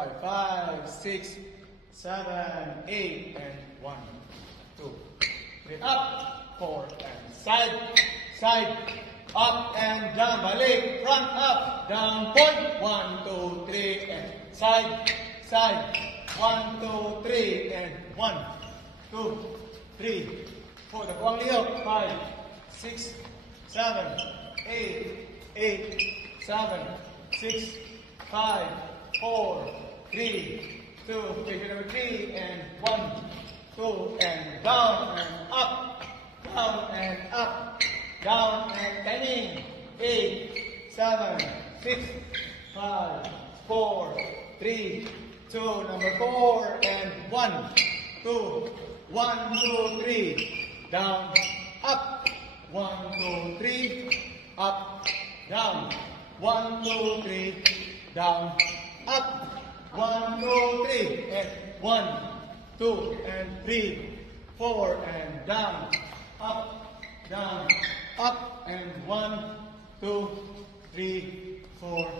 5, 5, 6, 7, 8, and 1, 2, 3, up, 4, and side, side, up and down, balik, front, up, down, point, 1, 2, 3, and side, side, 1, 2, 3, and 1, 2, 3, 4, the buwang liyok, 5, 6, 7, 8, 8, 7, 6, 5, 4, 3, 2, take number 3, and 1, 2, and down, and up, down, and up, down, and timing, 8, 7, 6, 5, 4, 3, 2, number 4, and 1, 2, 1, 2, 3, down, up, 1, 2, 3, up, down, 1, 2, 3, down, up, 1, 2, 3, and 1, 2, and 3, 4, and down, up, and 1, 2, 3, 4,